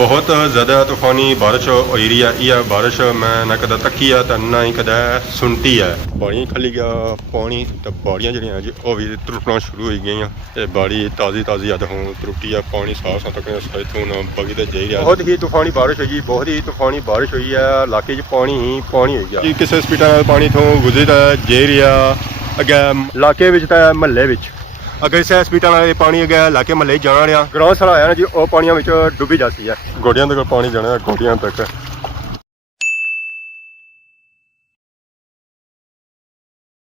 बहुत ज़्यादा तूफ़ानी बारिश हो रही है। यह बारिश मैं ना कदा तकी है तो ना ही कदा सुनती है। बाड़ियां खली गया पानी तो बाड़ियां जड़ियां जी वो भी त्रुटना शुरू हो गई। ये बाड़ी ताज़ी ताज़ी अद हूँ त्रुटी है पानी साफ साफ तक इतों बगी तो जाई रहा। बहुत ही तूफानी बारिश हुई, बहुत ही तूफानी बारिश हुई है। इलाके पानी ही पानी हो गया जी। किसी स्पीड पानी इतों गुजरता जाई रहा अगे इलाके महल्ले अगर इस स्पीडा पानी अगर इलाके महल्ले जाना रहा ग्राउंड सारा आया ना जी वो पानियों में डुबी जाती है। गोडियां तक पानी जाना गोडियां तक।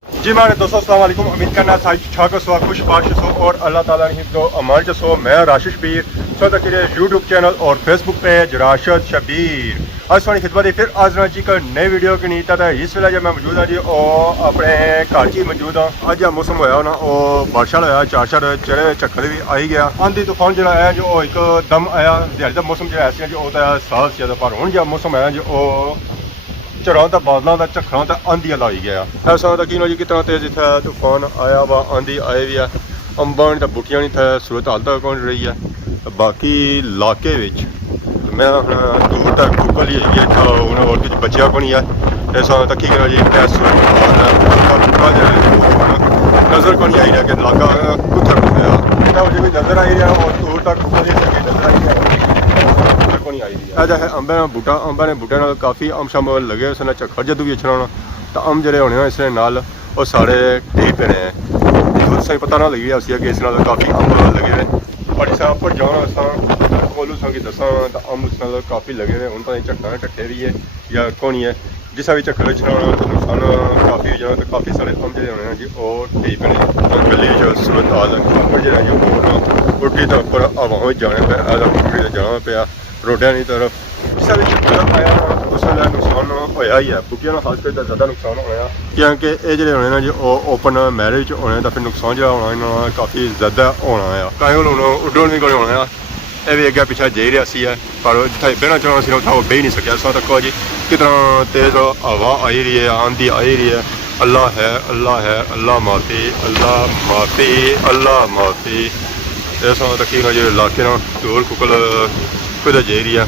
जी मेरे दोस्तों अस्सलाम वालेकुम, उम्मीद करना सारी ठाक सो खुश बाश सो और अल्लाह ताला ने हिफ्ज़ो अमान च सो। मैं राशिद शबीर सो तक यूट्यूब चैनल और फेसबुक पेज राशिद शबीर आज सोनी खिदमत फिर आज जी का नई वीडियो की नीता था। इस वेले जो मैं मौजूद हाँ जी और अपने घर च मौजूद हाँ। अज मौसम होया ना वो बारिश होया चार चढ़े झक्खड़ भी आई गया। आंधी तूफान जो है जो एक दम आया दिहाड़ी का मौसम जो ऐसा जो साफ से पर हूँ जो मौसम है जो झड़ा तो बादलों का झक्खड़ा तो आंधी लाई गया। ऐसा कि जी कितना तेज इतना तूफान आया वा आंधी आए भी है। अंबा नहीं तो बुटियां नहीं था सूरत हाल तक पहुँच रही है। बाकी इलाके मैं दूर तक गूगल ही है उन्हें और कुछ बचा को नहीं है। ऐसा तक जी नज़र को नहीं आई रहा कि इलाका कुत्थर हो गया मुझे भी नज़र आई रहा और दूर तक गूगल नज़र आई रहा को नहीं आई रही है। अंबे बूटा अंबा ने बूटे नाल काफ़ी अम शम लगे उसने झक्खड़ जदू भी अच्छा होना तो अम जो होने इस नाल वो सारे ढेर पे हैं। सही पता ना लगी रहा कि इस नाल काफ़ी अम लगे रहे पर इस पर जाना खोलू संगी दसा तो अम उस नाल काफ़ी लगे रहे। हूँ पता झक्खड़ ढट्टे भी है या कौन है जिस भी झक्खड़ चलाना तो नुकसान काफ़ी हो जाना तो काफ़ी सारे अम जो होने जी और ढेर पे गली सूरत हाल जो उठी तो उपर हवाओं जाने पे जाना पाया रोडिया की तरफ जिस भी झक्खड़ आया उस वे नुकसान होया ही है। बूटियां का खास कर ज़्यादा नुकसान होया क्योंकि ये जो होने ना जी ओपन मैरिज होने तो फिर नुकसान जो होना काफ़ी ज़्यादा होना है। कहीं हूँ उड्डण भी कोई होना ये भी अगे पिछले जाई रहा सी है पर जिथे बहना चाहना सी उतना वो बह नहीं सकिया। इस तक जी कितना तेज़ हवा आई रही है आंधी आई रही है। अल्लाह है अल्लाह है अल्लाह माफ़ी अल्लाह माफ़ी अल्लाह माफ़ी। इस तक जी इलाके ना धूल कुकल खुद जाई रही है।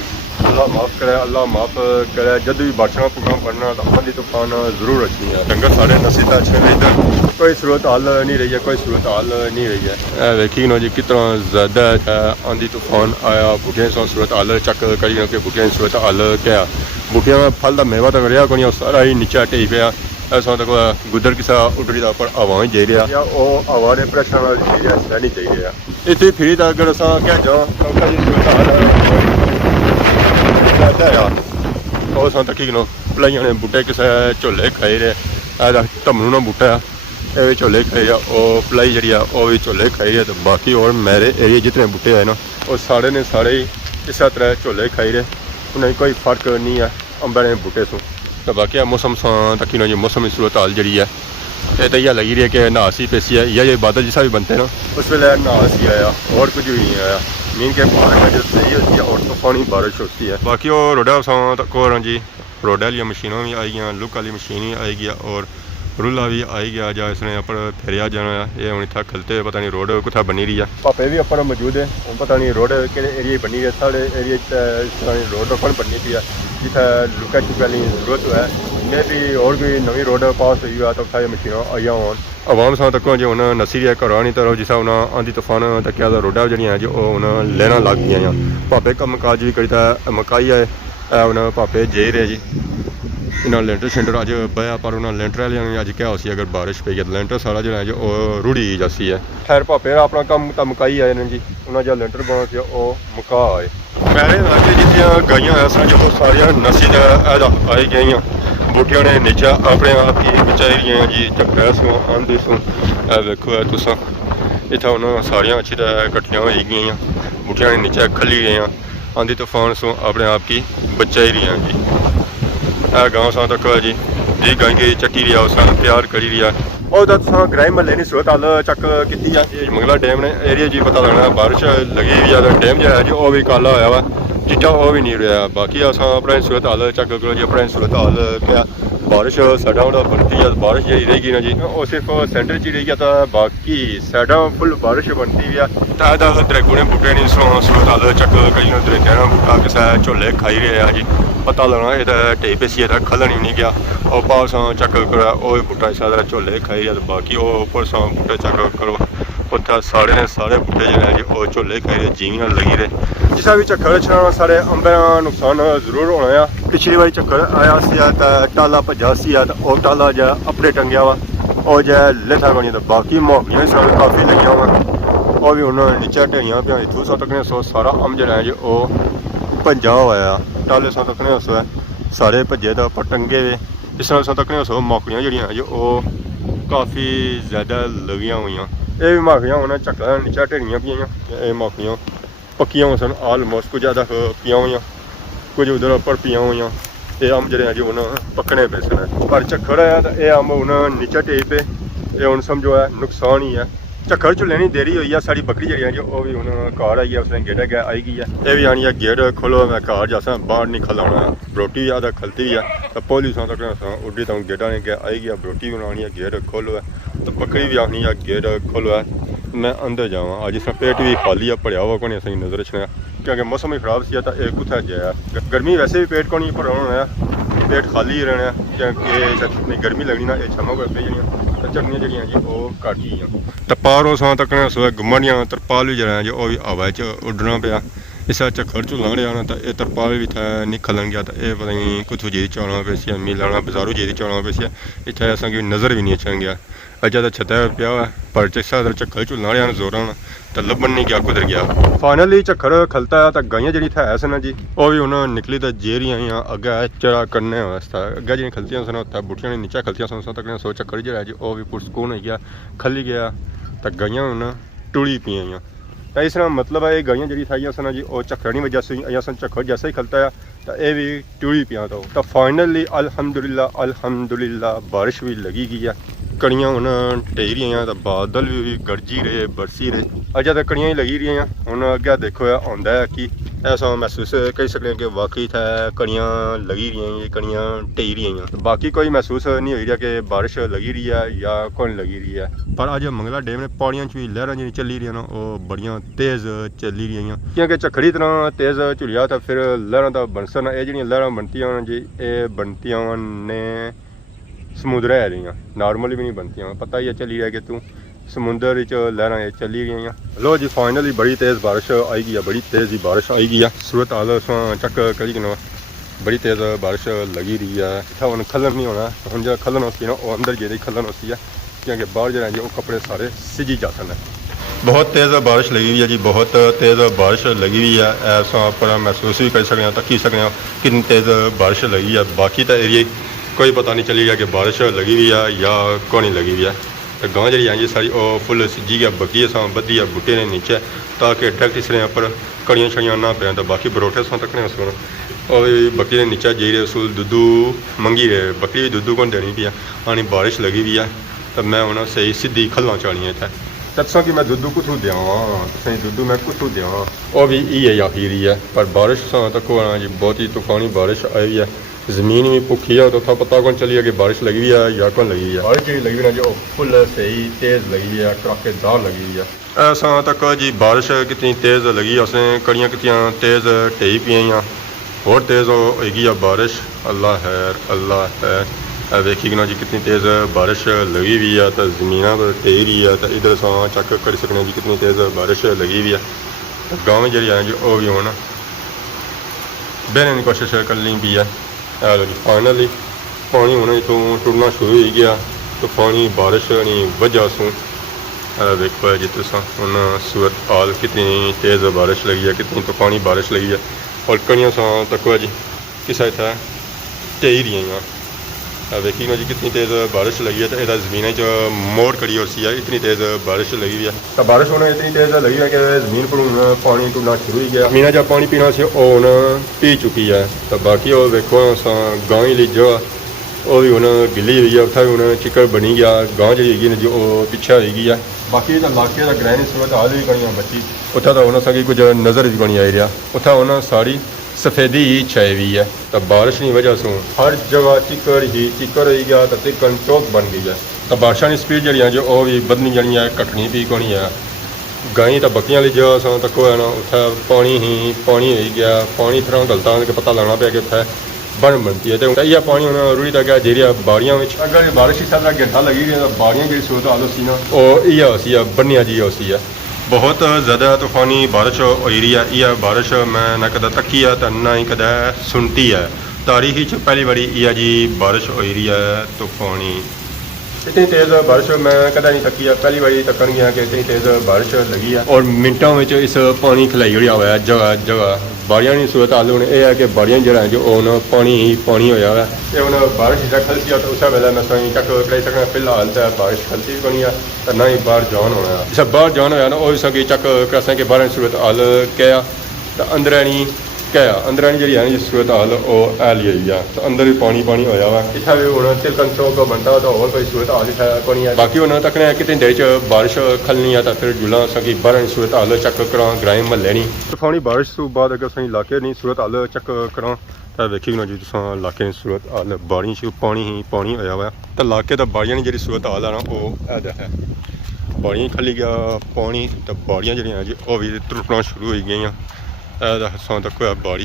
अल्लाह माफ़ करे अल्लाह माफ़ करे। जब भी बारिशा पुगना पड़ना तो आंधी तूफान जरूर अच्छी है। डंगर सारे नसीता अच्छे इधर कोई सूरत हाल नहीं रही है कोई सूरत हाल नहीं रही है। देखिए ना जी कितना ज़्यादा आंधी तूफान आया बूटियां सौ सूरत हाल चक करी कि बूटियां सूरत हाल क्या बूटियां फल का मेवा तक रहा को सारा ही नीचा ढी पाया। ऐसा तक गुदर किसा उडरी पर हवा जाई रहा हवा के प्रेशर नहीं चाहिए इतनी फिरी तो अगर अस क्या जाओ तक भलाइया ने बूटे किसी झोले खाई रहे धमनू ना बूटा ये भी झोले खाई रहा और भलाई जी वो भी झोले खाई रहे। तो बाकी और मेरे एरिए जितने बूटे आए ना वो सारे ने सारे ही इस तरह झोले खाई रहे उन्हें कोई फर्क नहीं है अंबे ने बूटे सो। तो बाकी मौसम तक जी मौसम की सूरत हाल जी है ये तो यह लगी रही है कि नहास ही पेसी है यह बादल जिसा भी बनते हैं ना उस वे नहास ही आया और कुछ भी नहीं आया। मीन के बारिश जो सही होती है और तूफानी बारिश होती है। बाकी वो रोडा तक और जी रोडा वाली मशीनों भी आई गई लुक वाली मशीन भी आई गया और रुला भी आई गया जा इसने अपर फिर जाना ये हम इतना खलते पता नहीं रोड कुछ बनी रही है। पापे भी अपर मौजूद है हम पता नहीं रोड कि एरिए बनी है साढ़े एरिए रोड कौन बननी पी है जितना लुका चुका नहीं जरूरत है मे भी और भी नवी रोड पास हुई है तो सारी मशीनों आई हो आवाम सा तक जो उन्हें नसी रहा घरों नहीं तो जिसा उन्हें आंधी तूफान तक रोडा जड़ियाँ जो उन्हें लेना लग गई पापे कम काज भी करता मकाई है उन्हें पापे जे रहे जी इन्हें लेंटर शेंटर अज बया पर उन्हें लेंटर वाले ने अज क्या हो सी अगर बारिश पई है लेंटर सारा जो है जो रुड़ी जासी है। खैर पापे अपना कम तो मुकाई आए हैं जी उन्हें जो लेंटर बना सी वो मुका आए। मेरे इलाके जितनी गाइयां ऐसा जो सारिया नसी आई गई बूटियां ने नीचे अपने आप ही बचाई रही जी झक्खड़ सो आंधी सो वेखो तुसा इतना उन्होंने सारिया अच्छी तरह कट्ठिया हो गई बूटियां ने नीचे खली गई आंधी तूफान सो अपने आप की बचाई रही जी। गाँव सा तक जी जी गाय की चट्टी रहा उस प्यार करी रहा और ग्राई महल्ले की सूरत हाल चक की मंगला डैम ने एरिया जी पता लगना बारिश लगी हुई है डैम जो है जी वो भी काला होया वा चिट्टा वो भी नहीं रहा। बाकी अस अपने सूरत हाल चक करो जी अपने सूरत हाल क्या ਬਾਰਿਸ਼ ਸਾਡਾ ਉਹਦਾ ਬਣਦੀ ਆ ਬਾਰਿਸ਼ ਜਿਹੜੀ ਰਹੇਗੀ ਨਾ ਜੀ ਉਹ ਸਿਰਫ ਸੈਂਟਰ 'ਚ ਹੀ ਰਹੇਗੀ ਤਾਂ ਬਾਕੀ ਸਾਡਾ ਫੁੱਲ ਬਾਰਿਸ਼ ਬਣਦੀ ਵੀ ਆ ਤਾਂ ਇਹਦਾ ਦਰਗੁਣੇ ਬੂਟੇ ਨਹੀਂ ਸੋ ਤਾਲ ਚੱਕ ਕਈ ਨੂੰ ਦਰਗਾਣਾ ਬੂਟਾ ਕਿਸੇ ਝੋਲੇ ਖਾਈ ਰਿਹਾ ਜੀ ਪਤਾ ਲੱਗਣਾ ਇਹਦਾ ਟੇਪ ਸੀ ਇਹਦਾ ਖਲਣ ਹੀ ਨਹੀਂ ਗਿਆ ਉਹ ਪਾਸਾਂ ਚੱਕ ਕਰਾ ਉਹ ਬੂਟਾ ਸਾਰਾ ਝੋਲੇ ਖਾਈ ਰਿਹਾ ਬਾਕੀ ਉਹ ਉੱਪਰ ਸਾਂ ਬੂਟੇ ਚੱਕ ਕਰੋ ਉੱਥੇ ਸਾਰੇ ਬੂਟੇ ਜਿਹੜੇ ਜੀ ਉਹ ਝੋਲੇ ਖਾਈ ਰਹੇ ਜੀਵ ਨਾਲ ਲੱਗੀ ਰਹੇ ਜਿਸਾ ਵੀ ਚੱਕਰ ਛਣਾ ਸਾਰੇ ਅੰਬਾਂ ਦਾ ਨੁਕਸਾਨ ਜ਼ਰੂਰ ਹੋਣਾ ਆ ਪਿਛਲੀ ਵਾਰੀ ਚੱਕਰ ਆਇਆ ਸੀ ਤਾਂ ਟਾਲਾ ਭੱਜਾ ਸੀ ਤਾਂ ਉਹ ਟਾਲਾ ਜਿਹਾ ਆਪਣੇ ਟੰਗਿਆ ਵਾ ਉਹ ਜਿਹਾ ਲਿਥਾ ਬਣੀ ਤਾਂ ਬਾਕੀ ਮੌਕੀਆਂ ਸਾਨੂੰ ਕਾਫੀ ਲੱਗੀਆਂ ਵਾ ਉਹ ਵੀ ਉਹਨਾਂ ਨੀਚੇ ਢੇਰੀਆਂ ਪਿਆ ਇਥੋਂ ਸੱਤ ਤੱਕ ਸੋ ਸਾਰਾ ਅੰਬ ਜਿਹੜਾ ਜੀ ਉਹ ਭੱਜਾ ਹੋਇਆ ਟਾਲੇ ਸੱਤ ਤੱਕ ਸੋ ਸਾਰੇ ਭੱਜੇ ਤਾਂ ਉੱਪਰ ਟੰਗੇ ਵੇ ਇਸ ਤਰ੍ਹਾਂ ਸੱਤ ਤੱਕ ਸੋ ਮੌਕੀਆਂ ਜਿਹੜੀਆਂ ਜੀ ਉਹ ਕਾਫੀ ਜ਼ਿਆਦਾ ਲੱਗੀਆਂ ਹੋਈਆਂ ਇਹ ਵੀ ਮੌਕੀਆਂ ਉਹਨਾਂ ਚੱਕਰਾਂ ਨੀਚੇ ਢੇਰੀਆਂ ਪਈਆਂ ਇਹ ਮੌਕੀਆਂ ਪੱਕੀਆਂ ਹੋਈਆਂ ਸਨ ਆਲਮੋਸਟ ਕੁਝ ਜ਼ਿਆਦਾ ਪਈਆਂ ਹੋਈਆਂ ਕੁਝ ਉਧਰ ਉੱਪਰ ਪਈਆਂ ਹੋਈਆਂ ਇਹ ਅੰਬ ਜਿਹੜੇ ਆ ਜੀ ਹੁਣ ਪੱਕਣੇ ਪਏ ਸਨ ਪਰ ਝੱਖੜ ਆਇਆ ਤਾਂ ਇਹ ਅੰਬ ਹੁਣ ਨੀਚੇ ਢੇ ਪਏ ਇਹ ਹੁਣ ਸਮਝੋ ਹੈ ਨੁਕਸਾਨ ਹੀ ਹੈ ਝੱਖੜ ਚ ਲੈਣੀ ਦੇਰੀ ਹੋਈ ਆ ਸਾਡੀ ਬੱਕਰੀ ਜਿਹੜੀ ਆ ਜੀ ਉਹ ਵੀ ਹੁਣ ਘਰ ਆਈ ਆ ਉਸਨੇ ਗੇੜਾ ਗਿਆ ਆਈ ਗਈ ਆ ਇਹ ਵੀ ਆਣੀ ਆ ਗੇੜ ਖੋਲੋ ਮੈਂ ਘਰ ਜਾਸਾਂ ਬਾਹਰ ਨਹੀਂ ਖਲਾਉਣਾ ਰੋਟੀ ਆ ਤਾਂ ਖਲਤੀ ਵੀ ਆ ਤਾਂ ਪੋਲੀਸਾਂ ਤੱਕ ਉੱਡੀ ਤਾਂ ਗੇੜਾ ਨੇ ਗਿਆ ਆਈ ਗਿਆ ਰੋਟੀ ਬਣਾਉਣੀ ਆ ਗੇੜ ਖੋਲੋ ਤਾਂ ਬੱਕਰੀ ਵੀ ਆਣੀ ਆ ਗੇੜ ਖੋਲੋ ਮੈਂ ਅੰਦਰ ਜਾਵਾਂ ਅੱਜ ਇਸ ਪੇਟ ਵੀ ਖਾਲੀ ਆ ਭਰਿਆ ਵਾ ਕੋਣੀ ਅਸੀਂ ਨਜ਼ਰ ਛਣਾ ਕਿਉਂਕਿ ਮੌਸਮ ਹੀ ਖਰਾਬ ਸੀ ਤਾਂ ਇਹ ਕੁੱਥਾ ਜਾਇਆ ਗਰਮੀ ਵੈਸੇ ਵੀ ਪੇਟ ਕੋਣੀ ਭਰਾਉਣਾ ਆ ਪੇਟ ਖਾਲੀ ਹੀ ਰਹਿਣਾ ਕਿਉਂਕਿ ਗਰਮੀ ਲੱਗਣੀ ਨਾ ਇਹ ਛਮਾ ਪੈ ਜਾਣੀਆਂ ਚਟਨੀਆਂ ਜਿਹੜੀਆਂ ਜੀ ਉਹ ਘੱਟ ਗਈਆਂ ਟਪਾਰੋਂ ਸਾਂ ਤੱਕ ਸੋ ਗੁੰਮਣੀਆਂ ਤਰਪਾਲ ਵੀ ਜਿਹੜਾ ਜੀ ਉਹ ਵੀ ਹਵਾ 'ਚ ਉੱਡਣਾ ਪਿਆ ਇਸ ਝੱਖੜ ਚੋਂ ਲੰਘ ਰਿਹਾ ਤਾਂ ਇਹ ਤਰਪਾਲ ਵੀ ਤਾਂ ਨਿਕਲਣ ਗਿਆ ਤਾਂ ਇਹ ਪਤਾ ਨਹੀਂ ਕੁਛ ਜੀ ਚੌਣਾ ਪਈ ਸੀ ਮਿਲਾਣਾ ਬਾਜ਼ਾਰੂ ਜੀ ਚੌਣਾ ਪਈ ਸੀ ਇੱਥੇ ਅਸਾਂ ਨਜ਼ਰ ਵੀ ਨਹੀਂ ਅੱਛਾ ਗਿਆ ਅਜਾ ਤਾਂ ਛੱਤਾ ਪਿਆ ਹੋਇਆ ਪਰ ਜਿਸਾ ਝੱਖੜ ਚੋਂ ਲੰਘ ਰਿਹਾ ਜ਼ੋਰਾਂ ਨਾਲ ਤਾਂ ਲੱਭਣ ਨਹੀਂ ਗਿਆ ਕੁਦਰ ਗਿਆ ਫਾਈਨਲੀ ਝੱਖੜ ਖਲਤਾ ਤਾਂ ਗਾਈਆਂ ਜਿਹੜੀ ਥੈ ਸਨ ਜੀ ਉਹ ਵੀ ਉਹਨਾਂ ਨਿਕਲੀ ਤਾਂ ਜੇਰੀਆਂ ਆ ਅੱਗੇ ਚੜਾ ਕਰਨੇ ਵਾਸਤਾ ਅੱਗੇ ਜਿਹੜੀਆਂ ਖਲਤੀਆਂ ਸਨ ਤਾਂ ਬੂਟੀਆਂ ਨੇ ਨੀਚੇ ਖਲਤੀਆਂ ਸਨ ਤੱਕ ਸੋ ਝੱਖੜ ਜਿਹੜਾ ਜੀ ਉਹ ਵੀ ਪੁਰਸਕੂਨ ਹੋ ਗਿਆ ਖੱਲੀ ਗਿਆ ਤਾਂ ਗਾਈਆਂ ਹੁਣ ਟੁੜੀ ਪਈਆਂ ਤਾਂ ਇਸ ਤਰ੍ਹਾਂ ਮਤਲਬ ਹੈ ਇਹ ਗਾਈਆਂ ਜਿਹੜੀ ਥਾਈਆਂ ਸਨ ਜੀ ਉਹ ਝੱਖੜ ਨਹੀਂ ਵਜਾ ਸੀ ਆਇਆ ਸਨ ਝੱਖੜ ਜੈਸਾ ਹੀ ਖਲਤਾ ਆ ਤਾਂ ਇਹ ਵੀ ਟੁੜੀ ਪਿਆ ਤਾਂ ਫਾਈਨਲੀ ਅਲਹਮਦੁਲਿਲਾ ਬਾਰਿਸ਼ ਵੀ ਲੱਗੀ ਗਈ ਆ ਕਣੀਆਂ ਹੁਣ ਢਹਿ ਰਹੀਆਂ ਤਾਂ ਬਾਦਲ ਵੀ ਗਰਜੀ ਰਹੇ ਬਰਸੀ ਰਹੇ ਅਜਾ ਤਾਂ ਕਣੀਆਂ ਹੀ ਲੱਗੀ ਰਹੀਆਂ ਹੁਣ ਅੱਗੇ ਦੇਖੋ ਆਉਂਦਾ ਹੈ ਕਿ ਐਸਾ ਮਹਿਸੂਸ ਕਰ ਸਕਦੇ ਕਿ ਵਾਕਈ ਥਾ ਕਣੀਆਂ ਲੱਗੀ ਰਹੀਆਂ ਕਣੀਆਂ ਢਹਿ ਰਹੀਆਂ ਬਾਕੀ ਕੋਈ ਮਹਿਸੂਸ ਨਹੀਂ ਹੋ ਰਿਹਾ ਕਿ ਬਾਰਿਸ਼ ਲੱਗੀ ਰਹੀ ਹੈ ਜਾਂ ਕੌਣ ਲੱਗੀ ਰਹੀ ਹੈ ਪਰ ਅੱਜ ਮੰਗਲਾ ਡੈਮ ਨੇ ਪਾਣੀਆਂ 'ਚ ਵੀ ਲਹਿਰਾਂ ਜਿਹੜੀ ਚੱਲੀ ਰਹੀਆਂ ਨੇ ਉਹ ਬੜੀਆਂ ਤੇਜ਼ ਚੱਲੀ ਰਹੀਆਂ ਕਿਉਂਕਿ ਝੱਖੜੀ ਤਰ੍ਹਾਂ ਤੇਜ਼ ਝੁਲਿਆ ਤਾਂ ਫਿਰ ਲਹਿਰਾਂ ਦਾ ਬਣਸਨ ਇਹ ਜਿਹੜੀਆਂ ਲਹਿਰਾਂ ਬਣਤੀਆਂ ਜੀ ਇਹ ਬਣਤੀਆਂ ਨੇ ਸਮੁੰਦਰ ਹੈ ਰਹੀਆਂ ਨਾਰਮਲੀ ਵੀ ਨਹੀਂ ਬਣਤੀਆਂ ਪਤਾ ਹੀ ਹੈ ਚੱਲੀ ਰਿਹਾ ਕਿ ਤੂੰ ਸਮੁੰਦਰ ਵਿੱਚ ਲਹਿਰਾਂ ਚੱਲੀ ਰਹੀਆਂ ਲੋ ਜੀ ਫਾਈਨਲੀ ਬੜੀ ਤੇਜ਼ ਬਾਰਿਸ਼ ਆਈ ਗਈ ਆ ਬੜੀ ਤੇਜ਼ ਹੀ ਬਾਰਿਸ਼ ਆਈ ਗਈ ਆ ਸੂਰਤ ਹਾਲ ਚੱਕ ਕਰੀ ਕਿਨੋ ਬੜੀ ਤੇਜ਼ ਬਾਰਿਸ਼ ਲੱਗੀ ਰਹੀ ਆ ਇੱਥੇ ਹੁਣ ਖਲਣ ਨਹੀਂ ਹੋਣਾ ਹੁਣ ਜਿਹੜਾ ਖਲਣ ਹੋਸੀ ਨਾ ਉਹ ਅੰਦਰ ਜਿਹਦੀ ਖਲਣ ਹੋਸੀ ਆ ਕਿਉਂਕਿ ਬਾਹਰ ਜਿਹੜਾ ਜੀ ਉਹ ਕੱਪੜੇ ਸਾਰੇ ਸਿੱਜੀ ਜਾ ਸਕਦੇ ਬਹੁਤ ਤੇਜ਼ ਬਾਰਿਸ਼ ਲੱਗੀ ਹੋਈ ਹੈ ਜੀ ਬਹੁਤ ਤੇਜ਼ ਬਾਰਿਸ਼ ਲੱਗੀ ਹੋਈ ਹੈ ਐਸਾ ਆਪਾਂ ਮਹਿਸੂਸ ਵੀ ਕਰ ਸਕਦੇ ਹਾਂ ਤੱਕੀ ਸਕਦੇ ਹਾਂ ਕਿੰਨੀ ਤੇਜ਼ ਬਾਰਿਸ਼ ਲੱਗੀ ਆ ਬਾਕੀ ਤਾਂ ਏਰੀਏ ਕੋਈ ਪਤਾ ਨਹੀਂ ਚੱਲੀ ਗਿਆ ਕਿ ਬਾਰਿਸ਼ ਲੱਗੀ ਹੋਈ ਆ ਜਾਂ ਕੋ ਨਹੀਂ ਲੱਗੀ ਹੋਈ ਆ ਤਾਂ ਗਾਂ ਜਿਹੜੀ ਆਈ ਸਾਰੀ ਉਹ ਫੁੱਲ ਸਿੱਜੀ ਗਿਆ ਬੱਗੀ ਸਾਂ ਬੱਦੀ ਆ ਬੂਟੇ ਨੇ ਨੀਚੇ ਤਾਂ ਕਿ ਡਾਇਰੈਕਟ ਇਸਰੇ ਉੱਪਰ ਕੜੀਆਂ ਛੜੀਆਂ ਨਾ ਪੈਣ ਤਾਂ ਬਾਕੀ ਬਰੋਟੇ ਸਾਂ ਤੱਕਣੇ ਉਸ ਨੂੰ ਉਹ ਬੱਕੀ ਦੇ ਨੀਚੇ ਜੀ ਰਹੇ ਉਸੂਲ ਦੁੱਧੂ ਮੰਗੀ ਰਹੇ ਬੱਕਰੀ ਵੀ ਦੁੱਧੂ ਕੋਲ ਦੇਣੀ ਪਈ ਆ ਆਣੀ ਬਾਰਿਸ਼ ਲੱਗੀ ਹੋਈ ਆ ਤਾਂ ਮੈਂ ਹੁਣ ਸਹੀ ਸਿੱਧੀ ਖੱਲਾਂ ਚਾਲੀਆਂ ਇੱਥੇ ਦੱਸਾਂ ਕਿ ਮੈਂ ਦੁੱਧੂ ਕੁੱਥੋਂ ਦਿਆਵਾਂ ਸਹੀ ਦੁੱਧੂ ਮੈਂ ਕੁੱਥੋਂ ਦਿਆਵਾਂ ਉਹ ਵੀ ਇਹ ਹੈ ਆਖੀਰੀ ਹੈ ਪਰ ਬਾਰਿਸ਼ ਸਾਂ ਤੱਕ ਆਣਾ ਜੀ ਬਹੁਤ ਹੀ ਤੂਫਾਨੀ ਬਾਰਿਸ਼ ਆਈ ਹੈ ਜ਼ਮੀਨ ਵੀ ਭੁੱਖੀ ਆ ਤਾਂ ਪਤਾ ਕੌਣ ਚੱਲੀ ਹੈ ਕਿ ਬਾਰਿਸ਼ ਲੱਗੀ ਆ ਜਾਂ ਕੌਣ ਲੱਗੀ ਆ ਬਾਰਿਸ਼ ਜਿਹੜੀ ਲੱਗੀ ਨਾ ਜੋ ਫੁੱਲ ਸਹੀ ਤੇਜ਼ ਲੱਗੀ ਆ ਕੜਾਕੇਦਾਰ ਲੱਗੀ ਆ ਐਸਾ ਤੱਕ ਜੀ ਬਾਰਿਸ਼ ਕਿਤਨੀ ਤੇਜ਼ ਲੱਗੀ ਉਸਨੇ ਕੜੀਆਂ ਕਿਤੀਆਂ ਤੇਜ਼ ਢਈ ਪਈਆਂ ਹੋਰ ਤੇਜ਼ ਹੋਏਗੀ ਆ ਬਾਰਿਸ਼ ਅੱਲਾ ਹੈ ਵੇਖੀ ਕਿ ਨਾ ਜੀ ਕਿਤਨੀ ਤੇਜ਼ ਬਾਰਿਸ਼ लगी हुई है तो ज़मीन पर ढह रही है तो इधर अस चेक कर सकते जी कितनी तेज़ बारिश लगी हुई है गाँव जी है जी वो भी हूँ बहने की कोशिश करनी भी है जी फाइनली पानी हूँ इतों टुरना शुरू हो गया तो पानी बारिश नहीं वजह सू देखो जी तुस हूँ सूरत हाल कितनी तेज़ बारिश लगी है कितनी तूफानी बारिश लगी है और कड़ियाँ सा तको जी किसा इतना ढह रही देखी ना जी कितनी तेज़ बारिश लगी है तो यह ज़मीन मोड़ कड़ी और सी है इतनी तेज़ बारिश लगी हुई है तो बारिश होने इतनी तेज़ लगी है कि ज़मीन पर हूँ पानी टूटना शुरू हो गया ज़मीन जब पानी पीना से हूँ पी चुकी है तो बाकी वो देखो गाँव ही लीजो वो भी हूँ गिली हुई है उत्थे भी हूँ चिकड़ बनी गया गाँव जी हैगी जी वो पिछा होगी है बाकी तो इलाके का ग्रहणी सूरत हाल भी कड़ियाँ बची उत्थे तो उन्होंने सकी कुछ नज़र बनी आई रहा उत्थे उन्होंने सारी सफ़ेदी ही छाई हुई है। तो बारिश की वजह से हर जगह चिक्कड़ रही गया तो चिकन चौक बन गई है। तो बारिशा की स्पीड जी जो वह भी बदनी जानी है, घटनी भी कोनी है। गाई तो बकरियां वाली जगह सो तक है ना, उत्थे पानी हो गया। पानी फिर गलता के पता लाना पे कि उत्थे बन बनती है। तो यह पानी होना रूढ़ी तक है जेरिया बाड़ियां में। अगर बारिश की साथ घंटा लगी गई तो बाड़ियां की सूरत हाल सी ना वो इह सी है, बनिया जी सी है। बहुत ज़्यादा तूफानी बारिश हो रही है। यह बारिश मैं ना कदा तकी है तो ना ही कदा सुनती है। तारीख पहली बारी यह जी बारिश हो रही है तूफानी। इतनी तेज़ बारिश मैं कदा नहीं तकी है, पहली बारी तकन गया कि इतनी तेज़ बारिश लगी है। और मिनटों में इस पानी खिलाई उड़िया हुआ है जगह जगह। बाड़ियां की सूरत हाल हूँ यह है कि बाड़ियां जो जो पानी ही पानी होया हुआ है। हूँ बारिश जब खलसी तो उस वेले मैं सही तक कही सकना। फिलहाल तो बारिश खलसी भी कोनी है तो ना ही बाहर जान होना है। जिस बाहर जान होया ना वो सकी चक कर कि बाहर सूरत हाल क्या तो अंदरानी क्या अंदरानी जी है सूरत हाल वो हैली हुई है। तो अंदर भी पानी होया हुआ इतना भी हूँ तिलकन चौक बनता तो और कोई सूरत हाल इतना कोनी है। बाकी उन्होंने तकने कितनी देर च बारिश खलनी है तो फिर जुला सकी बाहर सूरत हाल चक करा ग्राएं महल्ले नहीं। तूफानी बारिश तो बाद अगर सही इलाके नहीं सूरत हाल चक करा तो वेखी ना जी तुम इलाके की सूरत हाल बाड़ी च पानी ही पानी होया हुआ। तो इलाके तो बाड़ियां की जी सूरत हाल है ना वो है बाड़ियां खली गया पानी। तो बाड़ियां जी वो भी त्रुटना शुरू हो गई। सा तक होया बाड़ी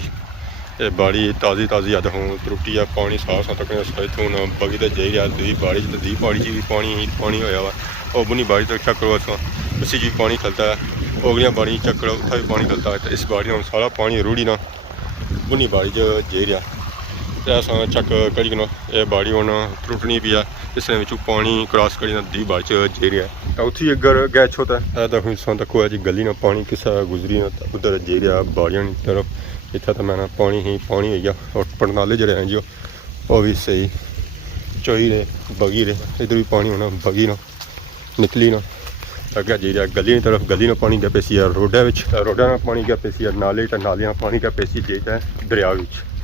ये बाड़ी ताज़ी अद हूँ त्रुटी है। पानी साफ तक इतों बगी तो जाई रहा दी बाड़ी तो दी बाड़ी भी पानी होया हुआ। और बुनी बाड़ी तक चक्कर हुआ उसी जी पानी खलता है। ओगलियाँ बाड़ी चक्कर उत्था भी पानी खलता है। तो इस बाड़ी में सारा पानी रूढ़ी ना बुनी बाड़ी जाई रहा। ऐसा चक करी ना ये बाड़ी हूँ त्रुटनी भी है। इस पानी क्रॉस करी दी बाड़ी जाई रहा। तो उत्थे अगर गैच होता है तो सा तक होया जी गली ना पानी किसा गुजरी ना उधर जाई रहा बाड़ियां की तरफ। इतना तो मैं पानी ही पानी हो गया। और पड़नाले जड़े हैं जो वो भी सही चोई रहे बगी रहे। इधर भी पानी होना बगी ना निकली ना अगर जी रहा गली की तरफ। गली ना पानी गया पेसी है रोडा ना पानी गया पेसी है नाले तो नालियाँ पानी गया पेसी जेता है दरिया।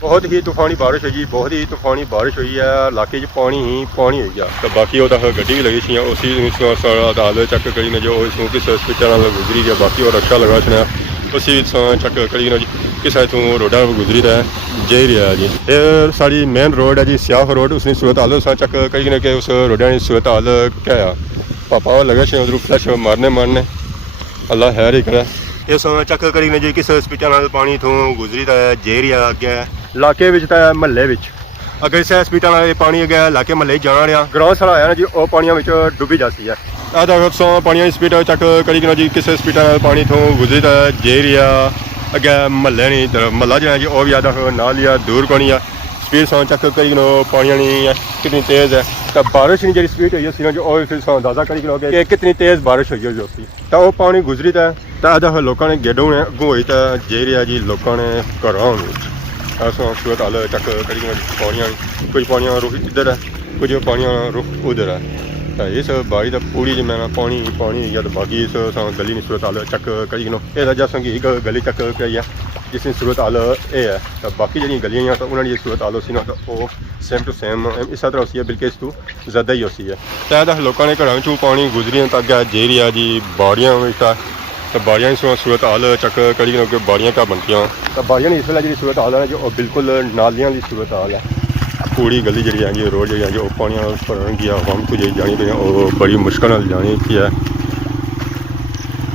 बहुत ही तूफानी बारिश हुई, बहुत ही तूफानी बारिश हुई है। इलाके पानी ही पानी हो गया। तो बाकी वो गड्डी भी लगी सी उसी हाल चक करी ने जो इसमें किस हॉस्पिटल गुजरी गया। बाकी और रक्षा लगा सुना उसी चक करी ना जी किस इतों रोडा गुजरी रहा है जाई रहा है जी। ये साड़ी मेन रोड है जी स्याफ रोड। उसकी सूरत हाल चक करी ने कि उस रोडा की सूरत हाल क्या है पापा लगे से उधर फ्लैश मारने अल्लाह हैर ही करे। इस चक करी ने जी किस हॉस्पिटल पानी इतों गुजरी तो जाई रहा अगे इलाके महल्ले अगर इस हॉस्पिटल पानी अगे इलाके महल्ले जाना रहा ग्रां सारा आया ना जी वो पानियों में डुबी जाती है। पानी की स्पीड चक करी ना जी किस हॉस्पिटल पानी इतों गुजरी तो जाई रहा अगे महल्ले नहीं महला जो है जी वह भी आधा ना लिया दूर को नहीं है। स्पीड सौ चक करी पानी नहीं कितनी तेज़ है। तो बारिश की जी स्पीड हुई सी जो फिर सौ अंदाजा करी कि कितनी तेज़ बारिश हुई है जो तो वह पानी गुजरी तो आधा लोगों ने गेडों ने अगों हुई तो जाई रहा जी लोगों ने घरों सूरत हाल चक करी पानिया कुछ पानिया रुख इधर है कुछ पानिया रुख उधर है। तो इस बाड़ी तो पूरी जो मैं पानी है। तो बाकी इस गली की सूरत हाल चक करी यह जैसा कि गली चक करी है जिसकी सूरत हाल ये है। तो बाकी जी गलियाँ तो उन्होंने सूरत हाल उसी ना तो वो सेम टू सेम इस तरह उसी है बल्कि इस तू ज़्यादा ही उसी है। तो लोगों ने घर चूँ पानी गुजरी तो अगर जाई रहा जी बाड़ियाँ तो बाड़ियां की सूरत हाल चक करी बाड़ियां क्या बनती। तो बाड़ियां इस वे जी सूरत हाल है जो बिल्कुल नालियां की सूरत हाल है। पूरी गली जी है जी रोड जी है जो पानी भरन गया हम को जी जानी पई और बड़ी मुश्किल जानी की है।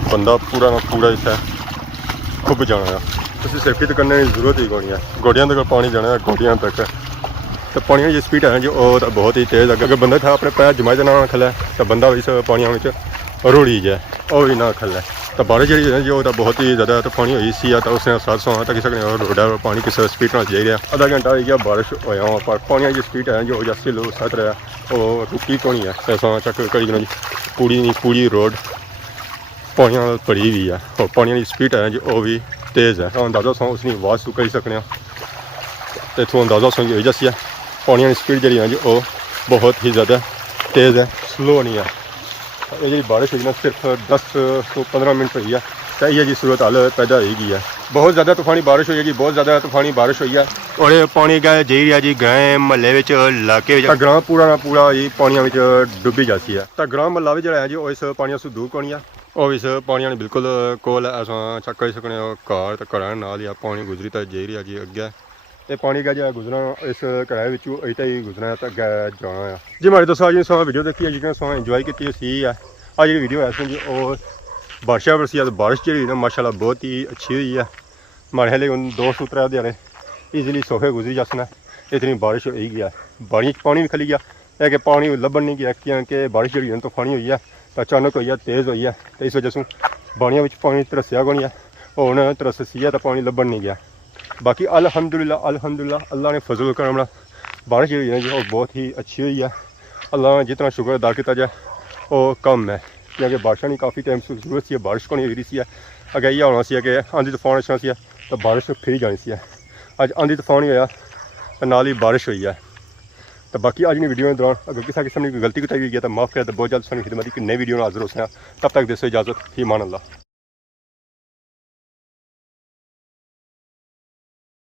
बंदा पूरा ना पूरा इतना खुब जाना है। उसे सेफ्टी करने की जरूरत ही कोनी है। गोडियां तक पानी जाना है गोडियां तक। तो पानी की स्पीड है जो बहुत ही तेज़ अगर बंदा था अपने पैर जमाए ना खले तो बंदा इस पानियों में रुड़ी जाए और भी ना खले। तो बारिश जी है जो बहुत ही ज़्यादा तूफानी हुई सी तो उसने साथ सौ तक सकने रोडा पानी किस स्पीड में जाई रहा आधा घंटा हो गया बारिश होया पर पानी की स्पीड है जो जैसे लो सत रहा वो रुकी को नहीं है। ऐसा चक करी पूरी रोड पानी भरी हुई है और पानी की स्पीड है जो वो भी तेज़ है। अंदाजा सौ उसकी आवाज़ तू करी सकने तो इतों अंदाजा सौ हो जैसी है पानी की स्पीड जी है जो वो बहुत ही ज़्यादा तेज़ है स्लो नहीं है। ये जी बारिश हुई ना सिर्फ 10 से 15 मिनट हुई है तो ये जी सूरत हाल पैदा होगी है। बहुत ज़्यादा तूफानी बारिश हुई है बहुत ज़्यादा तूफानी बारिश हुई है और ये पानी गए जी रहा जी ग्रां महल्ले इलाके ग्रां पूरा ना पूरा ही पानियों में डुबी जाती है। तो ग्रां महला भी जो है जी इस पानी से दूर कोनी है ਉਹ ਇਸ ਪਾਣੀਆਂ ਨੇ ਬਿਲਕੁਲ ਕੋਲ ਅਸਾਂ ਚੱਕ ਕਰ ਸਕਣੇ ਘਰ ਤੇ ਘਰਾਂ ਨਾਲ ਹੀ ਪਾਣੀ ਗੁਜ਼ਰੀ ਤਾਂ ਜੇ ਰਿਹਾ ਜੀ ਅੱਗੇ ਤੇ ਪਾਣੀ ਦਾ ਜਿਹੜਾ ਗੁਜ਼ਰਨਾ ਇਸ ਕਿਰਾਏ ਵਿੱਚੋਂ ਅਜੇ ਤਾਂ ਹੀ ਗੁਜ਼ਰਨਾ ਤਾਂ ਅੱਗੇ ਜਾਣਾ ਆ ਜੀ ਮਾਰੇ ਦੋਸਤੋ ਅੱਜ ਸਮਾਂ ਵੀਡੀਓ ਦੇਖੀ ਜਿਹੜੀ ਸਮਾਂ ਇੰਜੋਏ ਕੀਤੀ ਸੀ ਆ ਜਿਹੜੀ ਵੀਡੀਓ ਹੈ ਸੀ ਜੀ ਉਹ ਬਾਰਿਸ਼ਾਂ ਵਰਸੀ ਆ ਬਾਰਿਸ਼ ਜਿਹੜੀ ਨਾ ਮਾਸ਼ਾਅੱਲਾ ਬਹੁਤ ਹੀ ਅੱਛੀ ਹੋਈ ਆ ਮਾਰੇ ਹਲੇ ਹੁਣ 2-3 ਦਿਹਾੜੇ ਈਜ਼ੀਲੀ ਸੋਖੇ ਗੁਜ਼ਰੀ ਜਾਸਨਾ ਇਤਨੀ ਬਾਰਿਸ਼ ਹੋਈ ਗਿਆ ਬਾੜੀਆਂ 'ਚ ਪਾਣੀ ਵੀ ਖਲੀ ਗਿਆ ਇਹ ਕਿ ਪਾਣੀ ਲੱਭਣ ਨਹੀਂ ਗਿਆ ਕਿਉਂਕਿ ਬਾਰਿਸ਼ ਜਿਹੜੀ ਹੁਣ ਤੂਫਾਨੀ ਹੋਈ ਆ ਤਾਂ ਅਚਾਨਕ ਹੋਈ ਆ ਤੇਜ਼ ਹੋਈ ਆ ਤੇ ਇਸ ਵਜ੍ਹਾ ਤੋਂ ਬਾਣੀਆਂ ਵਿੱਚ ਪਾਣੀ ਤਰਸਿਆ ਗੋਣੀ ਆ ਹੁਣ ਤਰਸ ਸੀ ਆ ਤਾਂ ਪਾਣੀ ਲੱਭਣ ਨਹੀਂ ਗਿਆ ਬਾਕੀ ਅਲਹਮਦੁਲਿਲਾ ਅੱਲਾ ਨੇ ਫਜ਼ਲ ਕਰਮ ਨਾਲ ਬਾਰਿਸ਼ ਜਿਹੜੀ ਹੈ ਜੀ ਉਹ ਬਹੁਤ ਹੀ ਅੱਛੀ ਹੋਈ ਆ ਅੱਲਾ ਜਿਤਨਾ ਸ਼ੁਕਰ ਅਦਾ ਕੀਤਾ ਜਾਏ ਉਹ ਕਮ ਹੈ ਕਿਉਂਕਿ ਬਾਰਿਸ਼ਾਂ ਦੀ ਕਾਫੀ ਟਾਈਮ ਜ਼ਰੂਰਤ ਸੀ ਬਾਰਿਸ਼ ਕੋਣੀ ਹੋਈ ਰਹੀ ਸੀ ਅੱਗੇ ਇਹ ਹੋਣਾ ਸੀ ਕਿ ਆਂधी ਤੂਫਾਨ ਅੱਛਾ ਸੀ ਤਾਂ ਬਾਰਿਸ਼ ਫਿਰ ਜਾਣੀ ਸੀ ਅੱਜ ਆਂधी ਤੂਫਾਨ ਹੀ ਹੋਇਆ ਤਾਂ ਨਾਲ ਹੀ ਬਾਰਿਸ਼ ਹੋਈ ਹੈ तो बाकी आज की वीडियो के दौरान अगर किसी किस्म की कोई गलती कोताही हुई है तो माफ़ कर बहुत जल्द सानी खिदमत की नई वीडियो हाजिर हो सकें तब तक देसो इजाज़त ही मान अल्लाह।